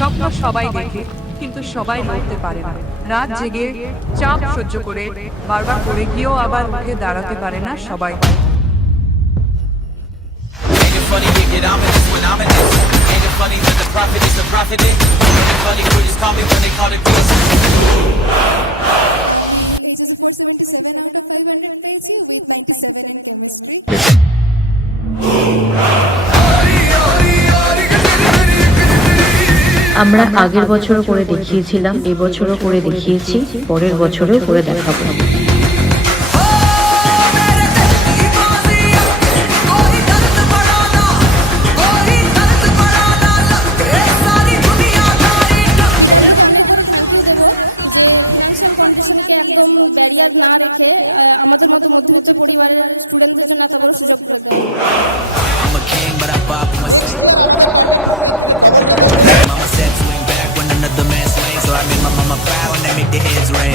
স্বপ্ন সবাই দেখে, কিন্তু সবাই লড়তে পারে না। রাত জেগে চাপ সহ্য করে বারবার পড়ে গিয়েও আবার উঠে দাঁড়াতে পারে না সবাই। Ain't it funny you get ominous when I'm in this? Ain't it funny that the prophet is the prophet is? Ain't it funny critics call me when they call it this? আমরা আগের বছরও করে দেখিয়েছিলাম, এবছরও করে দেখিয়েছি, পরের বছরেও করে দেখাবো। না রেখে আমাদের মতো মধ্যবিত্ত পরিবারের স্টুডেন্টদের লেখাপড়ার সুযোগ করে দেয়। I'm a king, but I bop with my sister. Mama said swing back when another man swings, so I made my mama proud and I make the heads ring.